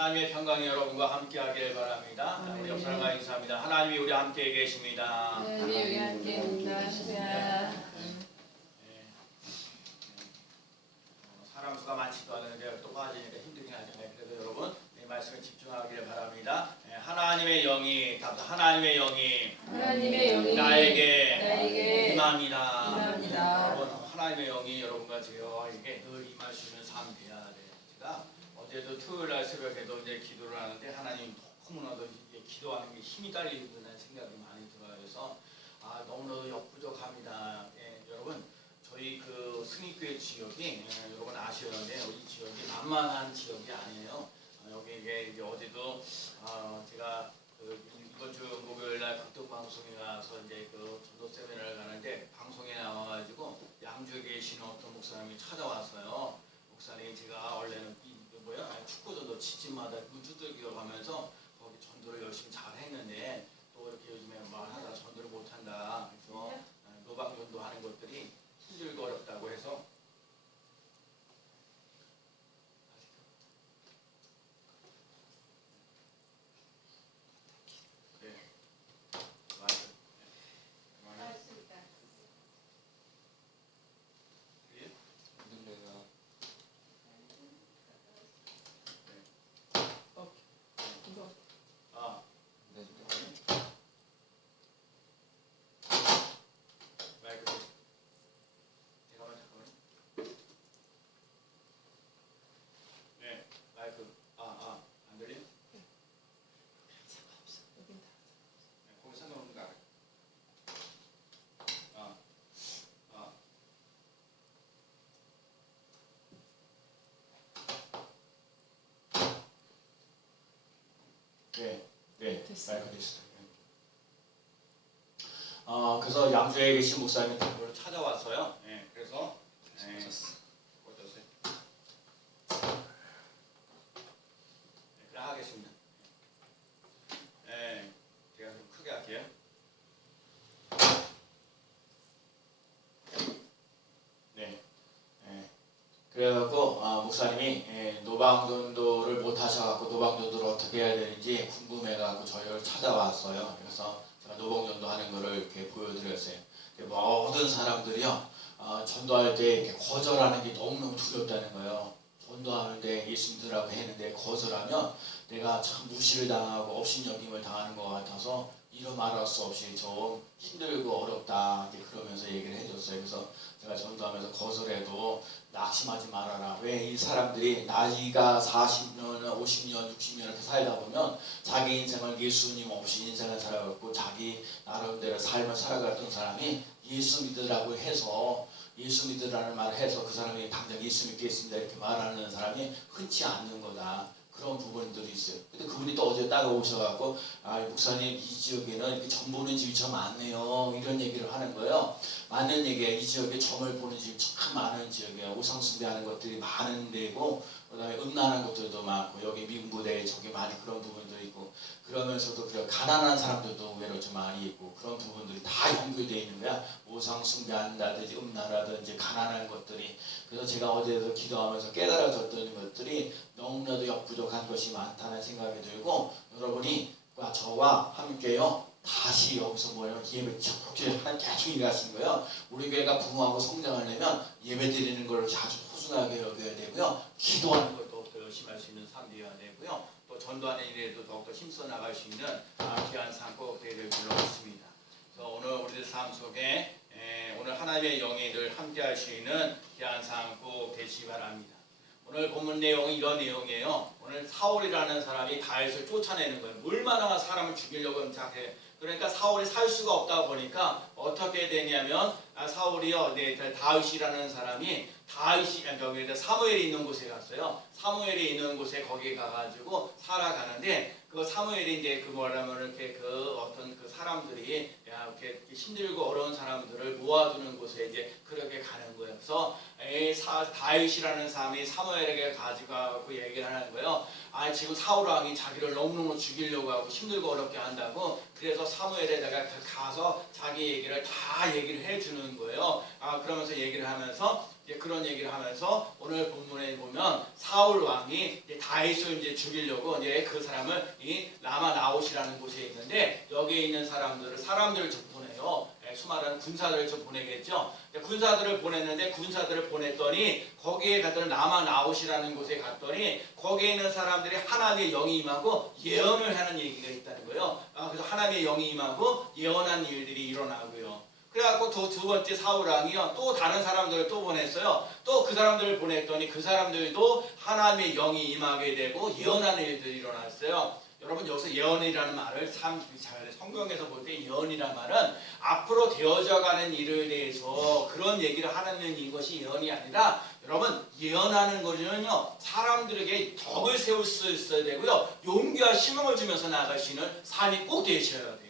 하나님의 평강이 여러분과 함께하길 바랍니다. 우리 옆 사람과 인사합니다. 하나님이 우리 함께 계십니다. 하나님이 우리 함께 계십니다. 사람 수가 많지도 않은데 또 빠지니까 힘들긴 하잖아요. 그래서 여러분 이 말씀에 집중하기를 바랍니다. 하나님의 영이 나에게 임합니다. 여러분 하나님의 영이 여러분과 저에게 늘 임하시는 삶 되어야 돼요. 제가 어제도 토요일날 새벽에도 이제 기도를 하는데 하나님 너무나도 기도하는 게 힘이 딸린다는 생각이 많이 들어요. 그래서 너무나도 역부족합니다. 여러분 저희 그 승익교회 지역이 여러분 아시는데 이 지역이 만만한 지역이 아니에요. 여기 이제 어제도 제가 이번 주 목요일날 극동 방송에 와서 이제 그 전도 세미나를 가는데 방송에 나와가지고 양주에 계시는 어떤 목사님이 찾아왔어요. 목사님 제가 원래는 축구 전도 집집마다 문 두들겨 가면서 거기 전도를 열심히 잘 했는데 또 이렇게 요즘에 말하다 전도를 못 한다. 그래서 노방 전도하는 것들이 힘들고 어렵다고 해서 안 들려? 상관없어. 여긴 다. 거기 상관없는 거 알아요. 네, 됐어요. 마이크 됐어요. 그래서 양주에 계신 목사님이 저를 찾아왔어요. 그래서 어떠세요? 그래 하겠습니다. 제가 좀 크게 할게요. 그래갖고 목사님이 노방전도를 못 하셔갖고 노방전도를 어떻게 해야 되는지 궁금해갖고 저희를 찾아왔어요. 그래서 제가 노방전도 하는 거를 이렇게 보여드렸어요. 모든 사람들이요 전도할 때 이렇게 거절하는 게 너무너무 두렵다는 거예요. 전도하는데 예수 믿으라고 했는데 거절하면 내가 참 무시를 당하고 업신여김을 당하는 것 같아서 이루 말할 수 없이 좀 힘들고 어렵다 이렇게 그러면서 얘기를 해줬어요. 그래서 제가 전도하면서 거절해도 낙심하지 말아라. 왜 이 사람들이 나이가 40년, 50년, 60년 이렇게 살다 보면 자기 인생을 예수님 없이 인생을 살아갔고 자기 나름대로 삶을 살아갔던 사람이 예수 믿으라고 해서 예수 믿으라는 말을 해서 그 사람이 당장 예수 믿겠습니다 이렇게 말하는 사람이 흔치 않는 거다. 그런 부분들이 있어요. 근데 그분이 또 어제 딱 오셔갖고 목사님 이 지역에는 이렇게 점 보는 집이 참 많네요. 이런 얘기를 하는 거예요. 맞는 얘기예요. 이 지역에 점을 보는 집이 참 많은 지역이에요. 우상숭배하는 것들이 많은 데고 그다음에 음란한 것들도 많고 여기 미군부대 저기 많이 그런 부분들이 있고 그러면서도 그런 가난한 사람들도 의외로 좀 많이 있고 그런 부분들이 다 연결되어 있는 거야. 우상숭배한다든지 음란하든지 가난한 것들이. 그래서 제가 어제도 기도하면서 깨달아졌던 것들이 너무나도 역부족한 것이 많다는 생각이 들고 여러분이 저와 함께요 다시 여기서 예배 계속 계속 일하시는 거예요. 우리 교회가 부흥하고 성장하려면 예배 드리는 걸 아주 소중하게 여겨야 되고요. 기도하는 걸 더욱더 열심히 할 수 있는 삶 되어야 되고요. 또 전도하는 일에도 더욱더 힘써 나갈 수 있는 귀한 삶 꼭 되기를 빌어있습니다. 그래서 오늘 우리들 삶 속에 오늘 하나님의 영이 늘 함께 할 수 있는 귀한 삶 꼭 되시기 바랍니다. 오늘 본문 내용이 이런 내용이에요. 오늘 사울이라는 사람이 다윗을 쫓아내는 거예요. 얼마나 사람을 죽이려고 생각해. 그러니까 사울이 살 수가 없다 보니까 어떻게 되냐면 사울이요, 다윗이라는 사람이 여기 사무엘이 있는 곳에 갔어요. 사무엘이 있는 곳에 거기 가가지고 살아가는데 그 사무엘이 이제 이렇게 어떤 사람들이 이렇게 힘들고 어려운 사람들을 모아두는 곳에 이제 그렇게 가는 거예요. 그래서 다윗이라는 사람이 사무엘에게 가지고 얘기를 하는 거예요. 지금 사울 왕이 자기를 너무너무 죽이려고 하고 힘들고 어렵게 한다고. 그래서 사무엘에다가 가서 자기 얘기를 다 얘기를 해주는 거예요. 그러면서 얘기를 하면서 이제 그런 얘기를 하면서 오늘 본문에 보면 사울 왕이 이제 다윗을 이제 죽이려고 이제 그 사람을 이 라마 나옷이라는 곳에 있는데 여기에 있는 사람들을 좀 보내요. 수많은 군사들을 좀 보내겠죠. 군사들을 보냈는데 군사들을 보냈더니 거기에 갔더니 라마 나옷이라는 곳에 갔더니 거기에 있는 사람들이 하나님의 영이 임하고 예언을 하는 얘기가 있다는 거예요. 그래서 하나님의 영이 임하고 예언한 일들이 일어나고요. 그래갖고 두 번째 사울왕이요 또 다른 사람들을 또 보냈어요. 또 그 사람들을 보냈더니 그 사람들도 하나님의 영이 임하게 되고 예언하는 일들이 일어났어요. 여러분 여기서 예언이라는 말을 참 잘 성경에서 볼 때 예언이라는 말은 앞으로 되어져가는 일에 대해서 그런 얘기를 하는 이것이 예언이 아니라 여러분 예언하는 것은요 사람들에게 덕을 세울 수 있어야 되고요 용기와 희망을 주면서 나아갈 수 있는 삶이 꼭 되셔야 돼요.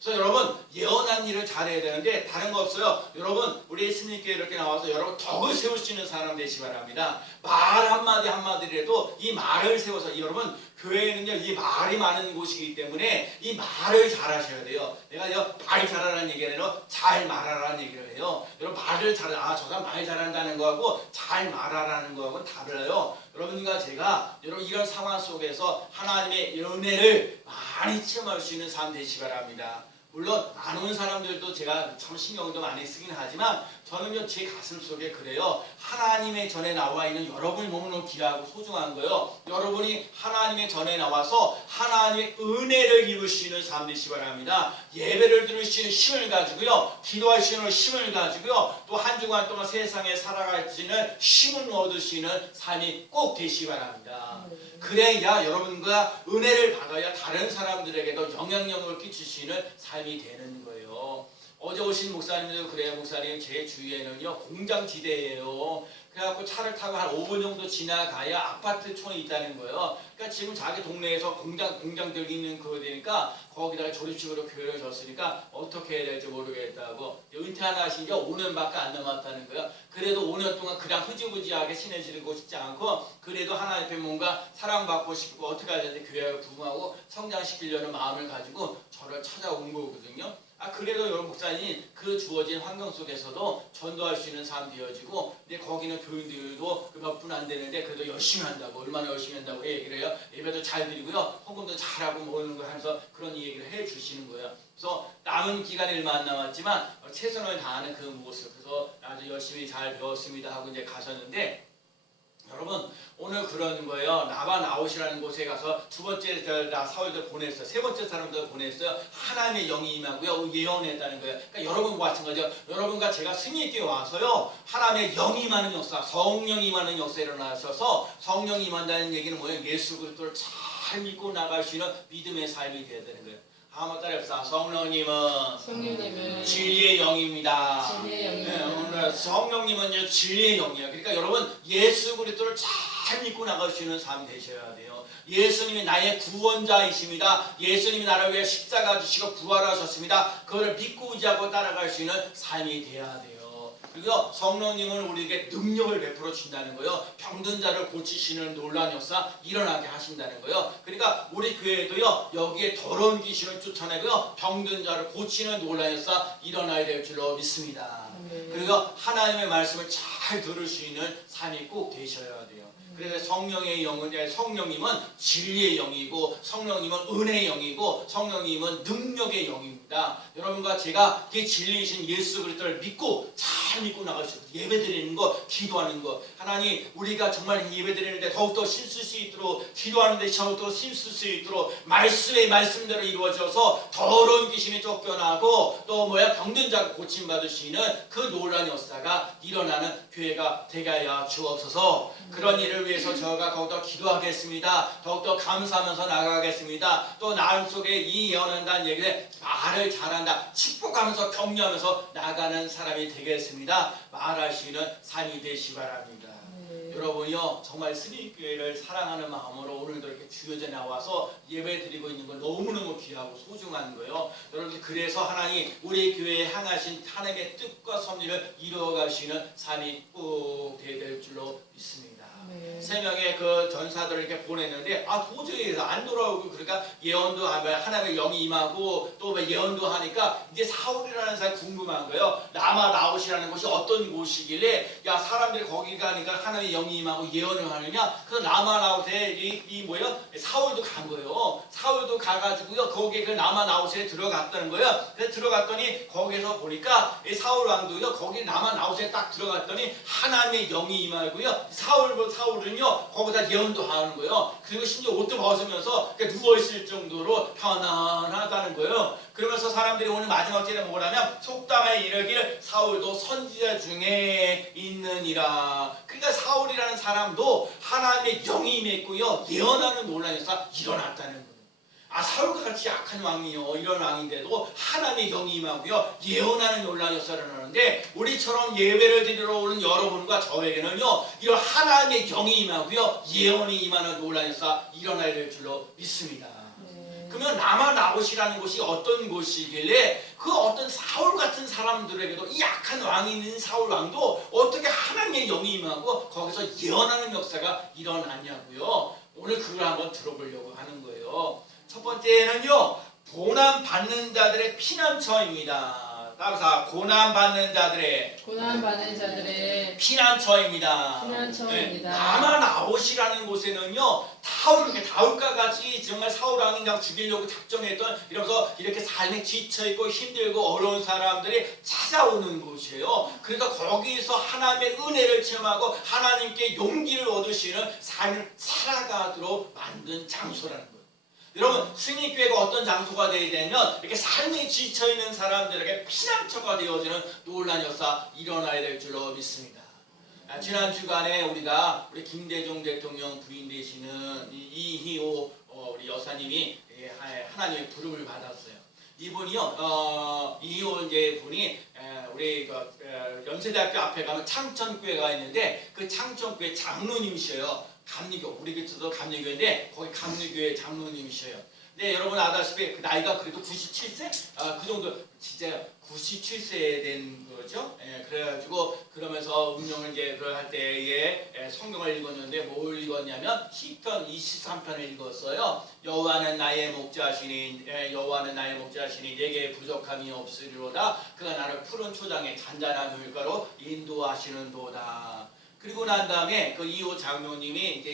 그래서 여러분 예언한 일을 잘해야 되는데 다른 거 없어요. 여러분 우리 예수님께 이렇게 나와서 여러분 덕을 세울 수 있는 사람 되시기 바랍니다. 말 한마디 한마디라도 이 말을 세워서 여러분 교회는요 이 말이 많은 곳이기 때문에 이 말을 잘하셔야 돼요. 내가 말 잘하라는 얘기가 아니라 잘 말하라는 얘기를 해요. 여러분 말을 저 사람 말 잘한다는 거하고 잘 말하라는 거하고는 달라요. 여러분과 제가 여러분 이런 상황 속에서 하나님의 은혜를 많이 체험할 수 있는 삶 되시기 바랍니다. 물론 안 온 사람들도 제가 참 신경도 많이 쓰긴 하지만 저는요 제 가슴 속에 그래요. 하나님의 전에 나와 있는 여러분이 너무너무 귀하고 소중한 거요. 여러분이 하나님의 전에 나와서 하나님의 은혜를 입을 수 있는 삶 되시기 바랍니다. 예배를 드릴 수 있는 힘을 가지고요. 기도할 수 있는 힘을 가지고요. 또 한 주간 동안 세상에 살아갈 수 있는 힘을 얻을 수 있는 삶이 꼭 되시기 바랍니다. 그래야 여러분과 은혜를 받아야 다른 사람들에게도 영향력을 끼칠 수 있는 삶이 되는 거예요. 어제 오신 목사님도 그래요. 목사님 제 주위에는요 공장지대예요. 그래갖고 차를 타고 한 5분 정도 지나가야 아파트촌이 있다는 거예요. 그러니까 지금 자기 동네에서 공장들이 있는 거 되니까 거기다가 조립식으로 교회를 졌으니까 어떻게 해야 될지 모르겠다고 은퇴하나 하신 게 5년밖에 안 남았다는 거예요. 그래도 5년 동안 그냥 흐지부지하게 친해지고 싶지 않고 그래도 하나님께 뭔가 사랑받고 싶고 어떻게 해야 되는지 교회를 부흥하고 성장시키려는 마음을 가지고 저를 찾아온 거거든요. 그래도 여러분 목사님 그 주어진 환경 속에서도 전도할 수 있는 삶 되어지고 근데 거기는 교인들도 몇 분 안 되는데 그래도 열심히 한다고 얼마나 열심히 한다고 얘기를 해요. 예배도 잘 드리고요. 헌금도 잘하고 모으는 거 하면서 그런 얘기를 해 주시는 거예요. 그래서 남은 기간이 얼마 안 남았지만 최선을 다하는 그 모습 그래서 아주 열심히 잘 배웠습니다 하고 이제 가셨는데 여러분 오늘 그런 거예요. 라마 나옷이라는 곳에 가서 두 번째 사울들 보냈어요. 세 번째 사람들 보냈어요. 하나님의 영이 임하고요. 예언했다는 거예요. 그러니까 여러분과 마찬가지죠. 여러분과 제가 승리있게 와서요. 하나님의 영이 임하는 역사, 성령이 임하는 역사에 일어나셔서 성령이 임한다는 얘기는 뭐예요? 예수 그리스도를 잘 믿고 나갈 수 있는 믿음의 삶이 되어야 되는 거예요. 한번 따라해봅시다. 성령님은 진리의 영입니다. 오늘 성령님은 진리의 영이에요. 그러니까 여러분 예수 그리스도를 잘 믿고 나갈 수 있는 삶 되셔야 돼요. 예수님이 나의 구원자이십니다. 예수님이 나를 위해 십자가 지시고 부활하셨습니다. 그거를 믿고 의지하고 따라갈 수 있는 삶이 돼야 돼요. 그리고 성령님은 우리에게 능력을 베풀어 준다는 거예요. 병든 자를 고치시는 놀라운 역사 일어나게 하신다는 거예요. 그러니까 우리 교회도요 여기에 더러운 귀신을 쫓아내고요 병든 자를 고치는 놀라운 역사 일어나야 될 줄로 믿습니다. 그리고 하나님의 말씀을 잘 들을 수 있는 삶이 꼭 되셔야 돼요. 그래서 성령의 영은 성령님은 진리의 영이고 성령님은 은혜의 영이고 성령님은 능력의 영입니다. 여러분과 제가 그 진리이신 예수 그리스도를 믿고 잘 믿고 나갈 수 있도록 예배드리는 것, 기도하는 것 하나님 우리가 정말 예배드리는데 더욱더 힘쓸 수 있도록 기도하는데 더욱더 힘쓸 수 있도록 말씀의 말씀대로 이루어져서 더러운 귀신이 쫓겨나고 또 병든 자가 고침받을 수 있는 그 놀라운 역사가 일어나는 교회가 되게 하여 주옵소서. 그런 일을 위해서 저가 더욱더 기도하겠습니다. 더욱더 감사하면서 나가겠습니다. 또 마음 속에 이 예언한다는 얘기를 말을 잘한다. 축복하면서 격려하면서 나가는 사람이 되겠습니다. 말할 수 있는 삶이 되시기 바랍니다. 여러분이요 정말 스님교회를 사랑하는 마음으로 오늘도 이렇게 주여져 나와서 예배 드리고 있는 건 너무너무 귀하고 소중한 거예요. 여러분 그래서 하나님 우리 교회에 향하신 하나님의 뜻과 섭리를 이루어가시는 삶이 꼭 되어야 될 줄로 믿습니다. 네. 3명의 그 전사들을 이렇게 보냈는데 도저히 안 돌아오고 그러니까 예언도 하나님의 영이 임하고 또 예언도 하니까 이제 사울이라는 사람이 궁금한 거예요. 라마 나옷이라는 곳이 어떤 곳이길래 야 사람들이 거기 가니까 하나님의 영이 임하고 예언을 하느냐. 그래서 라마 나옷에 이 뭐예요? 사울도 간 거예요. 사울도 가가지고요 거기에 그 라마 나옷에 들어갔다는 거예요. 그래서 들어갔더니 거기서 보니까 이 사울 왕도요 거기 라마 나옷에 딱 들어갔더니 하나님의 영이 임하고요 사울은요 거기다 예언도 하는 거예요. 그리고 심지어 옷도 벗으면서 누워 있을 정도로 편안하다는 거예요. 그러면서 사람들이 오늘 마지막 때는 뭐라면 속담에 이르기를 사울도 선지자 중에 있느니라. 그러니까 사울이라는 사람도 하나님의 영이 임했고요 예언하는 논란에서 일어났다는 거예요. 사울과 같이 약한 왕이요 이런 왕인데도 하나님의 영이 임하고요 예언하는 논란에서 일어나는데 우리처럼 예배를 드리러 오는 여러분과 저에게는요 이런 하나님의 영이 임하고요 예언이 임하는 논란에서 일어나야 될 줄로 믿습니다. 그러면 라마 나옷이라는 곳이 어떤 곳이길래 그 어떤 사울 같은 사람들에게도 이 약한 왕이 있는 사울 왕도 어떻게 하나님의 영이 임하고 거기서 예언하는 역사가 일어났냐고요. 오늘 그걸 한번 들어보려고 하는 거예요. 첫 번째는요 고난 받는 자들의 피난처입니다. 따라서 고난 받는 자들의 피난처입니다. 라마 나옷이라는 곳에는요 다윗과 같이 정말 사울 왕이 그냥 죽이려고 작정했던 이러면서 이렇게 삶에 지쳐있고 힘들고 어려운 사람들이 찾아오는 곳이에요. 그래서 거기서 하나님의 은혜를 체험하고 하나님께 용기를 얻으시는 삶을 살아가도록 만든 장소라는 거예요. 여러분 승리교회가 어떤 장소가 되어야 되면 이렇게 삶에 지쳐있는 사람들에게 피난처가 되어지는 놀라운 역사 일어나야 될 줄로 믿습니다. 지난 주간에 우리 김대중 대통령 부인 되시는 이희호 우리 여사님이 하나님의 부름을 받았어요. 이분이요 이희호 이제 분이 우리 연세대학교 앞에 가면 창천교회가 있는데 그 창천교회 장로님이셔요. 감리교, 우리 교회도 감리교회인데 거기 감리교회 장로님이셔요. 근데 여러분 아다시피 그 나이가 그래도 97세? 그 정도 진짜 97세 된 거죠. 그래가지고 그러면서 운명을 이제 할 때에 성경을 읽었는데 뭘 읽었냐면 시편 23편을 읽었어요. 여호와는 나의 목자시니 내게 부족함이 없으리로다. 그가 나를 푸른 초장에 잔잔한 물가로 인도하시는도다. 그리고 난 다음에 그 이호 장로님이 이제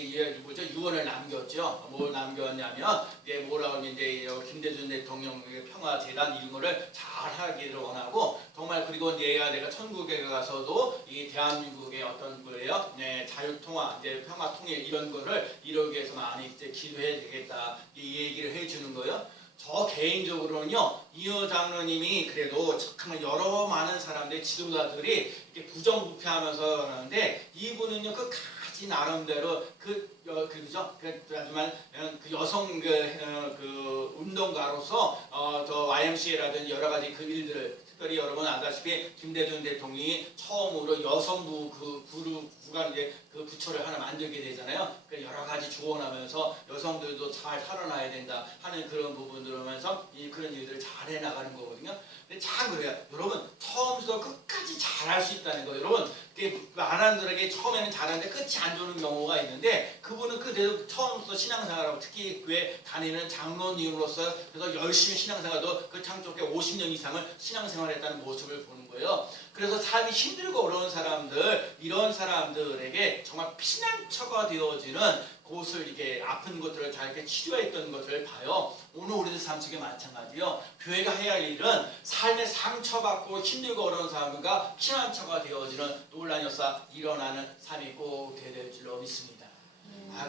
유언을 남겼죠. 뭘 남겼냐면 이제 뭐라고 이제 김대중 대통령의 평화재단 이런 거를 잘 하기를 원하고 정말 그리고 내가 천국에 가서도 이 대한민국의 어떤 거예요. 자유통화, 이제 평화통일 이런 거를 이루기 위해서 많이 이제 기도해야 되겠다 이 얘기를 해주는 거예요. 저 개인적으로는요 이호 장로님이 그래도 정말 여러 많은 사람들 지도자들이 이렇게 부정부패하면서 하는데 이분은요 끝까지 나름대로 그죠? 하지만 그 여성 그 운동가로서 저 YMCA라든지 여러 가지 그 일들을 특별히 여러분 아다시피 김대중 대통령이 처음으로 여성부 구간 이제 그 부처를 하나 만들게 되잖아요. 여러 가지 조언하면서 여성들도 잘 살아나야 된다 하는 그런 부분들을 하면서 그런 일들을 잘 해나가는 거거든요. 근데 참 그래요. 여러분 처음부터 끝까지 잘할 수 있다는 거. 여러분 많은들에게 처음에는 잘하는데 끝이 안 좋는 경우가 있는데 그분은 그대로 처음부터 신앙생활하고 특히 교회 다니는 장로님으로서 그래서 열심히 신앙생활도 그 창조교 50년 이상을 신앙생활했다는 모습을 보는 거예요. 그래서 삶이 힘들고 어려운 사람들 이런 사람들에게 정말 피난처가 되어지는 곳을 이렇게 아픈 것들을 잘 이렇게 치료했던 것을 봐요. 오늘 우리들 삶 속에 마찬가지요. 교회가 해야 할 일은 삶에 상처받고 힘들고 어려운 사람과 피난처가 되어지는 놀라운 역사 일어나는 삶이 꼭 되어야 될 줄로 믿습니다.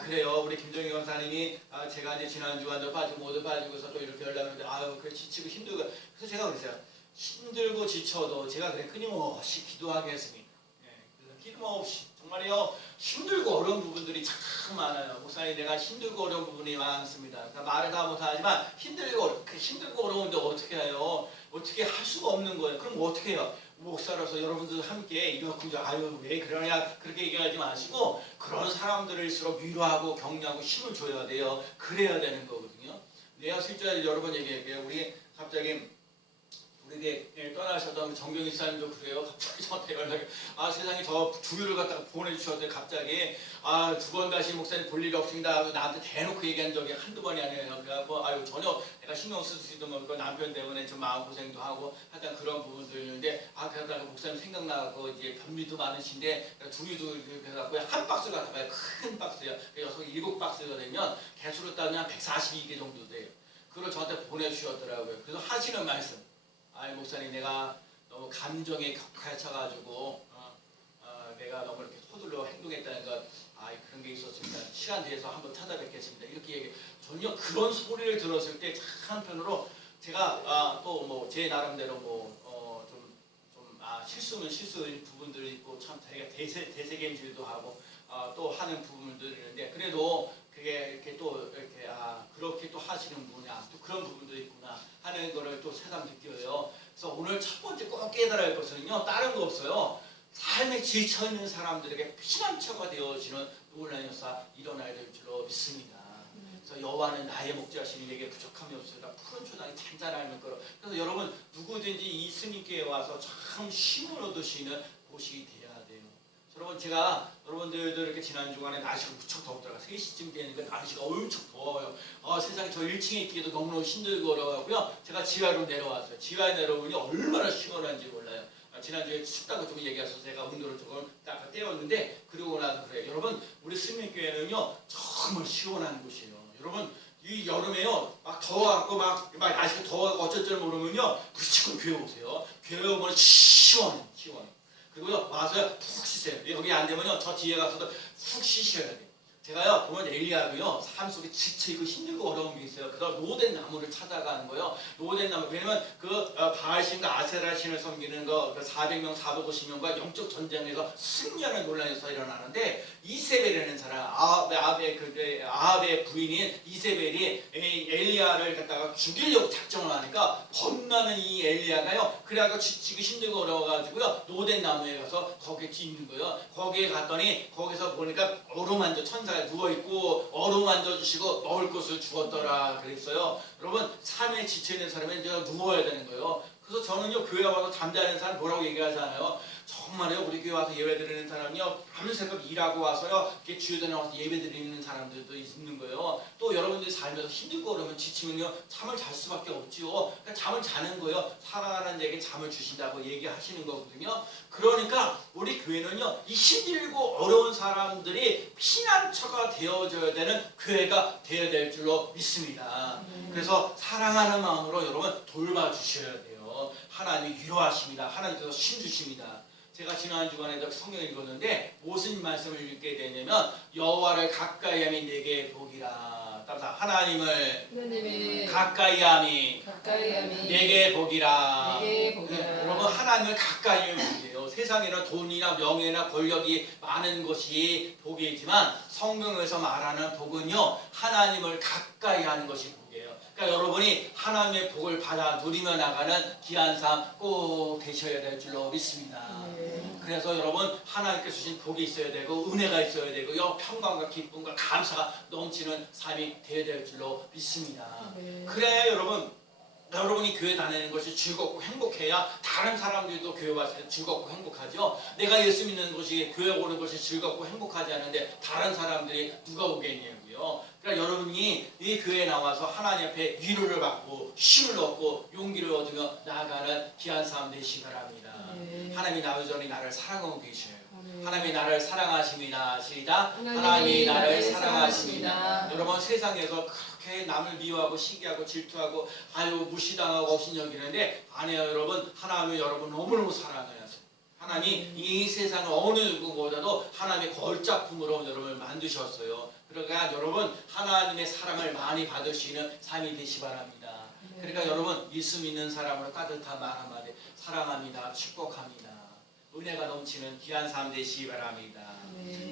그래요. 우리 김정희 권사님이 제가 이제 지난 주간도 빠지고 모두 빠지고서 또 이렇게 연락을 하는데 그 지치고 힘들고 그래서 제가 그랬어요. 힘들고 지쳐도 제가 그냥 끊임없이 기도하겠습니다. 그래서 끊임없이 정말요 힘들고 어려운 부분들이 참 많아요. 목사님 내가 힘들고 어려운 부분이 많습니다. 그러니까 말을 다 못하지만 힘들고 어려운데 어떻게 해요? 어떻게 할 수가 없는 거예요. 그럼 어떻게 해요? 목사로서 여러분들 함께 이렇게 왜 그러냐 그렇게 얘기하지 마시고 그런 사람들일수록 위로하고 격려하고 힘을 줘야 돼요. 그래야 되는 거거든요. 내가 실제로 여러 번 얘기할게요. 우리 갑자기 우리에게 떠나셨던 정경희 사님도 그래요. 갑자기 저한테 연락이 세상에 저 주유를 갖다가 보내주셨더니 갑자기 두 번 다시 목사님 볼 일이 없습니다. 나한테 대놓고 얘기한 적이 한두 번이 아니에요. 그래갖고 전혀 내가 신경 쓸 수도 없고 남편 때문에 좀 마음고생도 하고 하여튼 그런 부분들인데 그러다가 목사님 생각나고 이제 변비도 많으신데 주유도 그래갖고 한 박스 갖다가 큰 박스야. 그래서 7박스가 되면 개수로 따면 142개 정도 돼요. 그걸 저한테 보내주셨더라고요. 그래서 하시는 말씀 목사님 내가 너무 감정에 격해쳐가지고 내가 너무 이렇게 서둘러 행동했다는 것 그런 게 있었습니다. 시간 뒤에서 한번 찾아뵙겠습니다. 이렇게 얘기 전혀 그런 소리를 들었을 때 한편으로 제가 또 뭐 제 나름대로 실수는 실수인 부분들이 있고 참 되게 대세겜질도 하고 또 하는 부분들이 있는데 그래도 그게 이렇게 또 이렇게 그렇게 또 하시는 분이야 또 그런 부분도 있구나 하는 거를 또 새삼 느껴요. 그래서 오늘 첫 번째 꼭 깨달아야 할 것은요 다른 거 없어요. 삶에 지쳐 있는 사람들에게 피난처가 되어지는 놀라운 역사 일어나야 될 줄로 믿습니다. 그래서 여호와는 나의 목자시니 내게 부족함이 없으리라 푸른 초장이 잔잔함을 걸어. 그래서 여러분 누구든지 이 스님교회에 와서 참 쉼을 얻으시는 곳이 되어야 돼요. 여러분 제가 여러분들도 이렇게 지난 주간에 날씨가 무척 덥더라고요. 3시쯤 되니까 날씨가 엄청 더워요. 세상에 저 1층에 있기도 너무너무 힘들고 어려워갖고요. 제가 지하로 내려왔어요. 지하에 내려오니 얼마나 시원한지 몰라요. 지난주에 춥다고 좀 얘기해서 제가 온도를 조금 딱 떼었는데 그러고 나서 그래요. 여러분 우리 스님교회는요 정말 시원한 곳이에요. 여러분 이 여름에요 막 더워갖고 막 날씨가 더워갖고 어쩔 줄 모르면요 무조건 교회 오세요. 교회 오면 시원해. 그리고요 와서 푹 쉬세요. 여기 안 되면요 저 뒤에 가서도 푹 쉬셔야 돼요. 제가요 보면 엘리야도요 삶 속에 지쳐있고 힘들고 어려운 게 있어요. 그래서 노된 나무를 찾아가는 거예요. 노된 나무 왜냐면 바알신과 아세라신을 섬기는 거 400명 450명과 영적 전쟁에서 승리하는 논란에서 일어나는데 이세벨이라는 사람 아합의 부인인 이세벨이 엘리야를 갖다가 죽이려고 작정을 하니까 겁나는 이 엘리야가요 그래가지고 지치고 힘들고 어려워가지고요 노된 나무에 가서 거기에 있는 거예요. 거기에 갔더니 거기서 보니까 어루만져 천사가 누워있고 어루만져 주시고 먹을 것을 주었더라 그랬어요. 여러분 삶에 지쳐있는 사람은 이제 누워야 되는 거예요. 그래서 저는요 교회 와서 잠자는 사람 뭐라고 얘기하잖아요. 정말요 우리 교회 와서 예배 드리는 사람이요 밤새도록 일하고 와서요 이렇게 주일에 나와서 예배 드리는 사람들도 있는 거예요. 또 여러분들이 살면서 힘들고 그러면 지치면요 잠을 잘 수밖에 없지요. 그러니까 잠을 자는 거예요. 사랑하는 자에게 잠을 주신다고 얘기하시는 거거든요. 그러니까 우리 교회는요 이 힘들고 어려운 사람들이 피난처가 되어줘야 되는 교회가 되어야 될 줄로 믿습니다. 그래서 사랑하는 마음으로 여러분 돌봐주셔야 돼요. 하나님이 위로하십니다. 하나님께서 힘 주십니다. 제가 지난 주간에 성경 읽었는데 무슨 말씀을 읽게 되냐면 여호와를 가까이함이 내게 복이라. 따라서 하나님을 가까이함이 내게 복이라. 여러분 하나님을 가까이 보세요. 세상에는 돈이나 명예나 권력이 많은 것이 복이지만 성경에서 말하는 복은요 하나님을 가까이 하는 것이 복이에요. 그러니까 여러분이 하나님의 복을 받아 누리며 나가는 귀한 삶 꼭 되셔야 될 줄로 믿습니다. 그래서 여러분 하나님께서 주신 복이 있어야 되고 은혜가 있어야 되고요 평강과 기쁨과 감사가 넘치는 삶이 되어야 될 줄로 믿습니다. 그래야 여러분이 교회 다니는 것이 즐겁고 행복해야 다른 사람들도 교회 왔을 때 즐겁고 행복하죠. 내가 예수 믿는 것이 교회 오는 것이 즐겁고 행복하지 않은데 다른 사람들이 누가 오겠냐고요. 그러니까 여러분이 이 교회에 나와서 하나님 앞에 위로를 받고 힘을 얻고 용기를 얻으며 나아가는 귀한 삶 되시기 바랍니다. 하나님이 여전히 나를 사랑하고 계셔요. 하나님이 나를 사랑하십니다. 시작. 하나님이 나를 사랑하십니다. 여러분 세상에서 그렇게 남을 미워하고 시기하고 질투하고 무시당하고 없인 여기는데 아니에요. 여러분 하나님은 여러분 너무너무 사랑해요. 하나님 이 세상을 어느 누구보다도 하나님의 걸작품으로 여러분을 만드셨어요. 그러니까 여러분 하나님의 사랑을 많이 받을 수 있는 삶이 되시 바랍니다. 그러니까 여러분 예수 믿는 사람으로 따뜻한 말 한마디 사랑합니다. 축복합니다. 은혜가 넘치는 귀한 삶 되시기 바랍니다.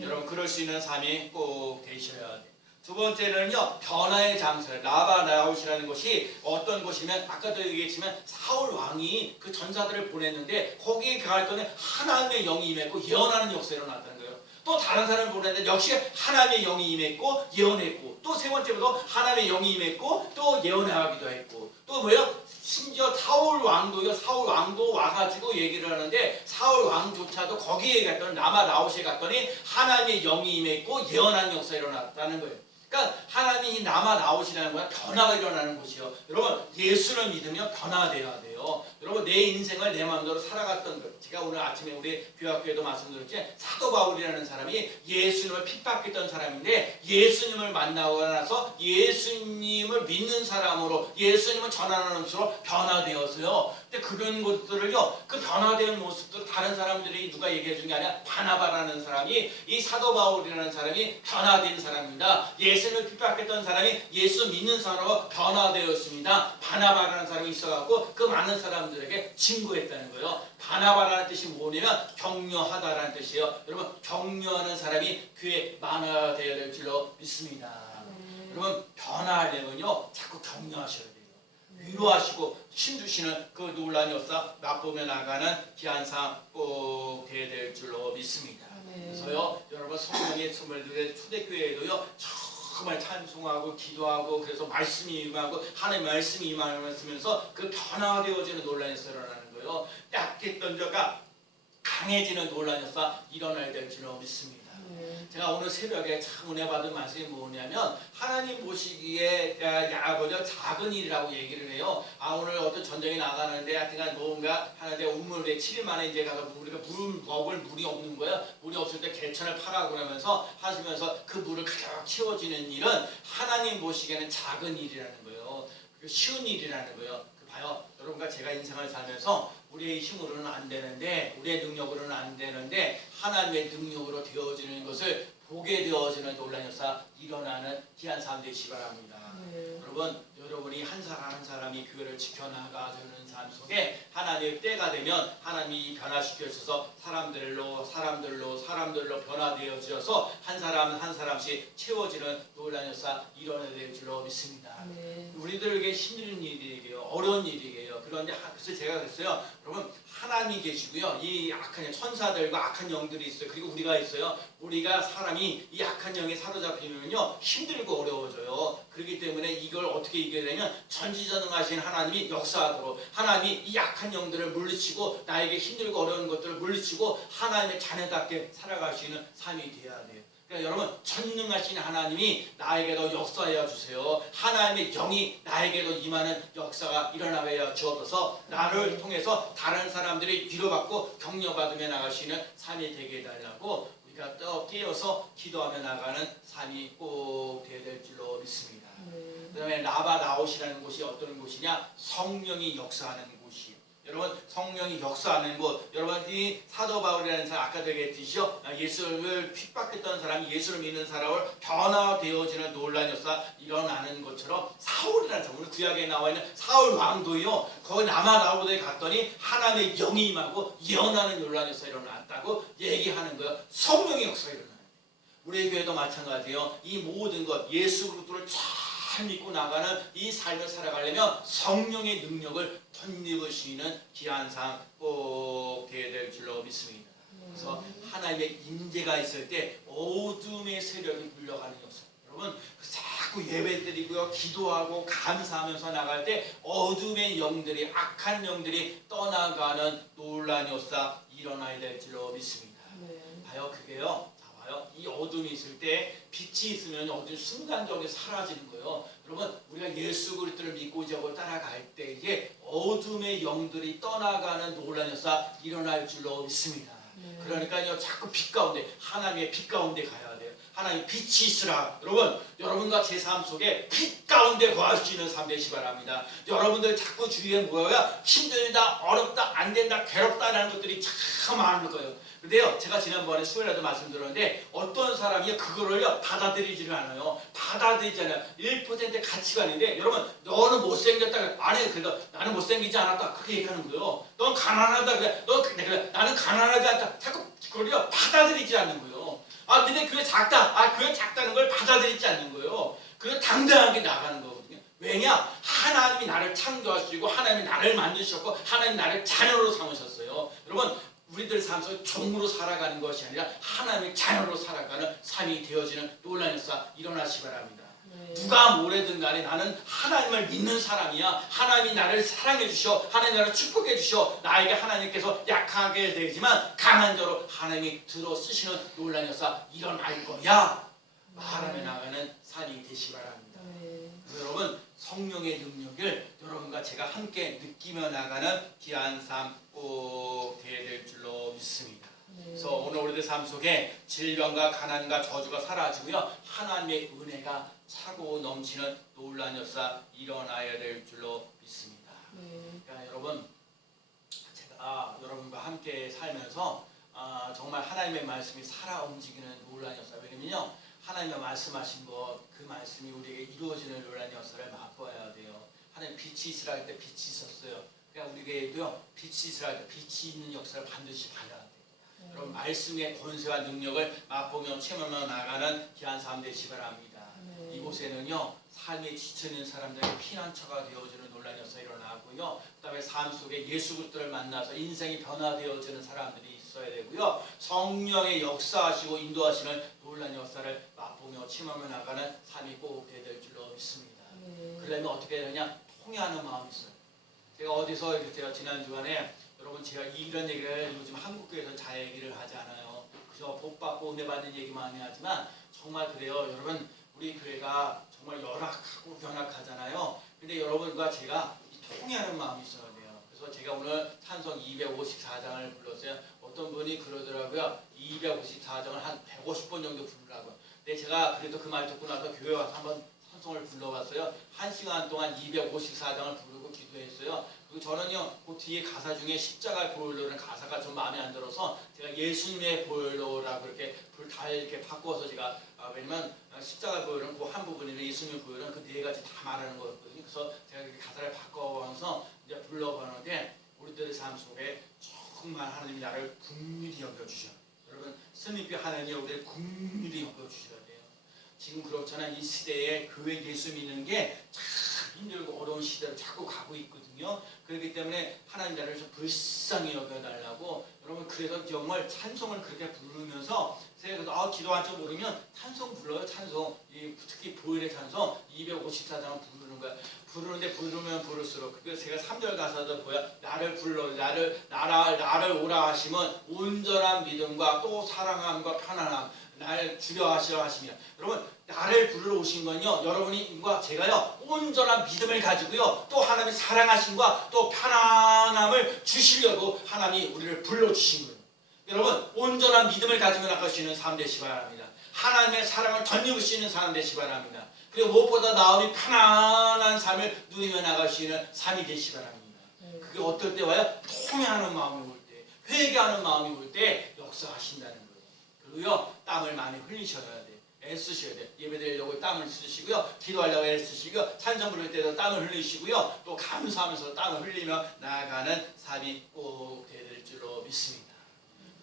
여러분 그럴 수 있는 삶이 꼭 되셔야 돼요. 두 번째는요 변화의 장소 라바나웃이라는 것이 어떤 곳이면 아까도 얘기했지만 사울 왕이 그 전사들을 보냈는데 거기에 갔더니 하나님의 영이 임했고 예언하는 역사가 일어났다는 거예요. 또 다른 사람을 보냈는데 역시 하나님의 영이 임했고 예언했고 또 세 번째부터 하나님의 영이 임했고 또 예언하기도 했고 또 뭐예요? 심지어 사울 왕도요. 사울 왕도 와가지고 얘기를 하는데 사울 왕조차도 거기에 갔더니 라마 나오시에 갔더니 하나님의 영이 임했고 예언한 역사가 일어났다는 거예요. 그러니까 하나님이 라마 나오시라는 거야 변화가 일어나는 곳이요. 여러분 예수를 믿으면 변화돼야 돼요. 여러분 내 인생을 내 마음대로 살아갔던 것. 제가 오늘 아침에 우리 교학교에도 말씀드렸지 사도 바울이라는 사람이 예수님을 핍박했던 사람인데 예수님을 만나고 나서 예수님을 믿는 사람으로 예수님을 전하는 모습으로 변화되었어요. 근데 그런 것들을요 그 변화된 모습들을 다른 사람들이 누가 얘기해 준 게 아니라 바나바라는 사람이 이 사도 바울이라는 사람이 변화된 사람입니다. 예수님을 핍박했던 사람이 예수 믿는 사람으로 변화되었습니다. 바나바라는 사람이 있어갖고 그 많은 사람들에게 증거했다는 거예요. 바나바라는 뜻이 뭐냐면 격려하다라는 뜻이에요. 여러분 격려하는 사람이 교회에 많아야 될 줄로 믿습니다. 여러분 변화하려면요 자꾸 격려하셔야 돼요. 위로하시고 힘주시는 그 놀란 역사 맛보며 나가는 귀한 삶 꼭 되어야 될 줄로 믿습니다. 그래서요 여러분 성령의 선물들의 초대교회에도요 정말 찬송하고 기도하고 그래서 말씀이 임하고 하나님의 말씀이 임하면서 그 변화되어지는 놀란 역사 일어나는 거예요. 약했던 자가 강해지는 놀란 역사 일어나야 될 줄로 믿습니다. 제가 오늘 새벽에 참 은혜 받은 말씀이 뭐냐면 하나님 보시기에 작은 일이라고 얘기를 해요. 오늘 어떤 전쟁이 나가는데 하여튼간 뭔가 하는데 우물에 7일 만에 이제 가서 우리가 물 먹을 물이 없는 거예요. 물이 없을 때 개천을 파라 그러면서 하시면서 그 물을 가득 채워지는 일은 하나님 보시기에는 작은 일이라는 거예요. 쉬운 일이라는 거예요. 봐요. 여러분과 제가 인생을 살면서 우리의 힘으로는 안 되는데 우리의 능력으로는 안 되는데 하나님의 능력으로 되어지는 것을 보게 되어지는 놀라운 역사 일어나는 귀한 삶 되시기 바랍니다. 여러분이 한 사람 한 사람이 교회를 지켜나가주는 삶 속에 하나님의 때가 되면 하나님이 변화시켜 주셔서 사람들로 변화되어져서 한 사람 한 사람씩 채워지는 놀라운 역사 일어나야 될 줄로 믿습니다. 우리들에게 힘든 일이에요. 어려운 일이에요. 그런데 그래서 제가 그랬어요. 여러분 하나님이 계시고요. 이 악한 천사들과 악한 영들이 있어요. 그리고 우리가 있어요. 우리가 사람이 이 악한 영에 사로잡히면요 힘들고 어려워져요. 그렇기 때문에 이걸 어떻게 이겨야 되냐면 전지전능하신 하나님이 역사하도록 하나님이 이 악한 영들을 물리치고 나에게 힘들고 어려운 것들을 물리치고 하나님의 자녀답게 살아갈 수 있는 삶이 되어야 돼요. 그러니까 여러분 전능하신 하나님이 나에게도 역사하여 주세요. 하나님의 영이 나에게도 임하는 역사가 일어나게 주옵소서. 나를 통해서 다른 사람들이 위로받고 격려받으며 나갈 수 있는 삶이 되게 해달라고 우리가 또 깨어서 기도하며 나가는 삶이 꼭 되어야 될 줄로 믿습니다. 그 다음에 라바 나오시라는 곳이 어떤 곳이냐? 성령이 역사하는 곳이에요. 여러분 성령이 역사하는 곳, 여러분이 사도 바울이라는 사람 아까 얘기했듯이요 예수를 핍박했던 사람이 예수를 믿는 사람을 변화되어지는 놀라운 역사 일어나는 것처럼 사울이라는 사람, 우리 구약에 나와 있는 사울 왕도요 거기 남아 나오도에 갔더니 하나님의 영이 임하고 예언하는 놀라운 역사 일어났다고 얘기하는 거예요. 성령의 역사가 일어나는 거예요. 우리 교회도 마찬가지예요. 이 모든 것 예수 그리스도를 잘 믿고 나가는 이 삶을 살아가려면 성령의 능력을 덧입을 수 있는 귀한 삶 꼭 되어야 될 줄로 믿습니다. 그래서 하나님의 임재가 있을 때 어둠의 세력이 물러가는 역사. 여러분 자꾸 예배드리고요 기도하고 감사하면서 나갈 때 어둠의 영들이 악한 영들이 떠나가는 놀라운 역사 일어나야 될 줄로 믿습니다. 봐요 그게요. 이 어둠이 있을 때 빛이 있으면 어둠이 순간적으로 사라지는 거예요. 여러분 우리가 예수 그리스도를 믿고 따라갈 때 이게 어둠의 영들이 떠나가는 놀라운 역사 일어날 줄로 믿습니다. 그러니까요 자꾸 빛 가운데 하나님의 빛 가운데 가야 돼요. 하나님 빛이 있으라. 여러분과 제 삶 속에 빛 가운데 거할 수 있는 삶 되시기 바랍니다. 여러분들 자꾸 주위에 뭐야 힘들다 어렵다 안 된다 괴롭다라는 것들이 참 많을 거예요. 근데요 제가 지난번에 수요일에도 말씀드렸는데 어떤 사람이 그거를요 받아들이지를 않아요. 받아들이잖아요. 1% 가치관인데 여러분 너는 못생겼다 아니 그래도 나는 못생기지 않았다 그렇게 얘기하는 거예요. 넌 가난하다 그래 나는 가난하지 않다 자꾸 그걸요 받아들이지 않는 거예요. 근데 그게 작다 그게 작다는 걸 받아들이지 않는 거예요. 그게 당당하게 나가는 거거든요. 왜냐 하나님이 나를 창조하시고 하나님이 나를 만드셨고 하나님이 나를 자녀로 삼으셨어요. 여러분 우리들 삶 속에 종으로 살아가는 것이 아니라 하나님의 자녀로 살아가는 삶이 되어지는 놀라운 역사 일어나시 바랍니다. 누가 뭐래든 간에 나는 하나님을 믿는 사람이야. 하나님이 나를 사랑해 주셔. 하나님 나를 축복해 주셔. 나에게 하나님께서 약하게 되지만 강한 자로 하나님이 들어 쓰시는 놀라운 역사 일어날 거야. 말하며 나가는 삶이 되시 바랍니다. 여러분 성령의 능력을 여러분과 제가 함께 느끼며 나가는 귀한 삶 꼭 되어야 될 줄로 믿습니다. 그래서 오늘 우리들 삶 속에 질병과 가난과 저주가 사라지고요. 하나님의 은혜가 차고 넘치는 놀라운 역사 일어나야 될 줄로 믿습니다. 그러니까 여러분 제가 여러분과 함께 살면서 정말 하나님의 말씀이 살아 움직이는 놀라운 역사. 왜냐면요. 하나님의 말씀하신 것, 그 말씀이 우리에게 이루어지는 놀라운 역사를 맛보아야 돼요. 하나님 빛이 있으라 할 때 빛이 있었어요. 그러니까 우리에게도요. 빛이 있으라 할 때 빛이 있는 역사를 반드시 봐야 돼요. 여러분 말씀의 권세와 능력을 맛보며 체험하며 나가는 귀한 삶 되시 바랍니다. 이곳에는요. 삶에 지쳐있는 사람들에게 피난처가 되어주는 놀라운 역사 일어나고요. 그 다음에 삶 속에 예수 그리스도를 만나서 인생이 변화되어지는 사람들이 있어야 되고요. 성령의 역사하시고 인도하시는 놀라운 역사를 맛보며 체험하며 나가는 삶이 꼭 되어야 될 줄로 믿습니다. 그러려면 어떻게 해야 되냐? 통회하는 마음이 있어요. 제가 어디서 제가 지난 주간에 여러분 제가 이런 얘기를 요즘 한국교회에서 잘 얘기를 하지 않아요. 그저 복 받고 은혜 받는 얘기만 많이 하지만 정말 그래요. 여러분 우리 교회가 정말 열악하고 변악하잖아요. 근데 여러분과 제가 이 통회하는 마음이 있어야 돼요. 그래서 제가 오늘 찬송 254장을 불렀어요. 어떤 분이 그러더라고요. 254장을 한 150번 정도 부르라고요. 근데 제가 그래도 그 말 듣고 나서 교회 와서 한번 찬송을 불러봤어요. 1시간 동안 254장을 부르고 기도했어요. 그리고 저는요, 그 뒤에 가사 중에 십자가의 보혈로라는 가사가 좀 마음에 안 들어서 제가 예수님의 보혈로라고 이렇게 불 다 이렇게 바꿔서 제가 왜냐면 십자가 보혈은 그 한 부분이고 예수님의 보혈은 그 네 가지 다 말하는 거였거든요. 그래서 제가 이렇게 가사를 바꿔서 이제 불러보는데 우리들의 삶 속에 정말 하나님이 나를 긍휼히 여겨주셔. 여러분 스님께 하나님이 우리를 긍휼히 여겨주셔야 돼요. 지금 그렇잖아요. 이 시대에 교회 예수 믿는 게 참 힘들고 어려운 시대로 자꾸 가고 있거든요. 그렇기 때문에 하나님 나를 좀 불쌍히 여겨달라고 여러분 그래서 정말 찬송을 그렇게 부르면서 제가 기도한 줄 모르면 찬송 불러요. 찬송 특히 보혈의 찬송 254장을 부르는 거야. 부르는데 부르면 부를수록 그래서 제가 3절 가사도 뭐야? 나를 불러 나를 오라 하시면 온전한 믿음과 또 사랑함과 편안함 날 주려 하시려 하십니다. 여러분 나를 불러 오신 건요. 여러분과 제가요. 온전한 믿음을 가지고요. 또 하나님의 사랑하심과 또 편안함을 주시려고 하나님이 우리를 불러주신 거예요. 여러분 온전한 믿음을 가지고 나갈 수 있는 삶 되시 바랍니다. 하나님의 사랑을 덧입을 수 있는 사람 되시 바랍니다. 그리고 무엇보다 마음이 편안한 삶을 누리며 나갈 수 있는 삶이 되시 바랍니다. 그게 어떨 때 와요? 통회하는 마음이 올 때, 회개하는 마음이 올 때 역사하신다는 거예요. 그리고요 땀을 많이 흘리셔야 돼요. 애쓰셔야 돼요. 예배드리려고 땀을 쓰시고요. 기도하려고 애쓰시고요. 찬송 부를 때도 땀을 흘리시고요. 또 감사하면서 땀을 흘리며 나아가는 삶이 꼭 될 줄로 믿습니다.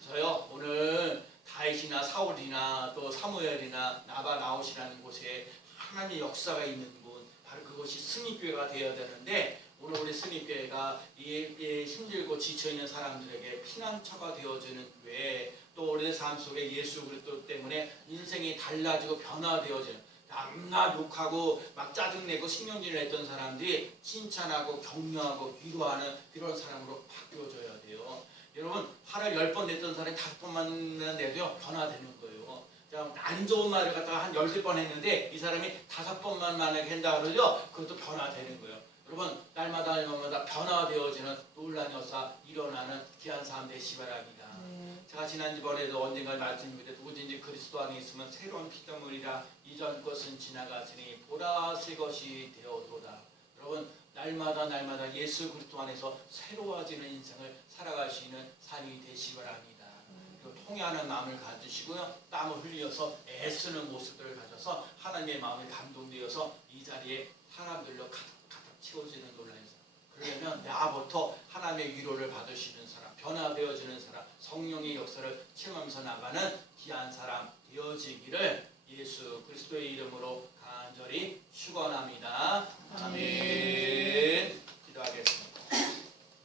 저요 오늘 다윗이나 사울이나 또 사무엘이나 나바 나웃이라는 곳에 하나님의 역사가 있는 곳 바로 그것이 승리교회가 되어야 되는데 오늘 우리 승리교회가 힘들고 지쳐있는 사람들에게 피난처가 되어주는 교회 또 우리의 삶 속에 예수 그리스도 때문에 인생이 달라지고 변화되어지는 남나 욕하고 막 짜증내고 신경질을 했던 사람들이 칭찬하고 격려하고 위로하는 그런 사람으로 바뀌어져야 돼요. 여러분 화를 10번 냈던 사람이 5번만 내도요 변화되는 거예요. 안 좋은 말을 갖다가 한 10번 했는데 이 사람이 5번만 만약에 한다 그러죠. 그것도 변화되는 거예요. 여러분 날마다 변화되어지는 놀라운 역사 일어나는 귀한 삶 되시 바랍니다. 제가 지난번에도 언젠가 말씀드렸는데 누구든지 그리스도 안에 있으면 새로운 피조물이라 이전 것은 지나갔으니 보라 새 것이 되어도다. 여러분 날마다 예수 그리스도 안에서 새로워지는 인생을 살아갈 수 있는 삶이 되시 바랍니다. 그리고 통회하는 마음을 가지시고요. 땀을 흘려서 애쓰는 모습들을 가져서 하나님의 마음에 감동되어서 이 자리에 사람들로 가득 채워지는 놀라운 그러려면 나부터 하나님의 위로를 받으시는 사람, 변화되어지는 사람, 성령의 역사를 체험하면서 나가는 귀한 사람 되어지기를 예수 그리스도의 이름으로 간절히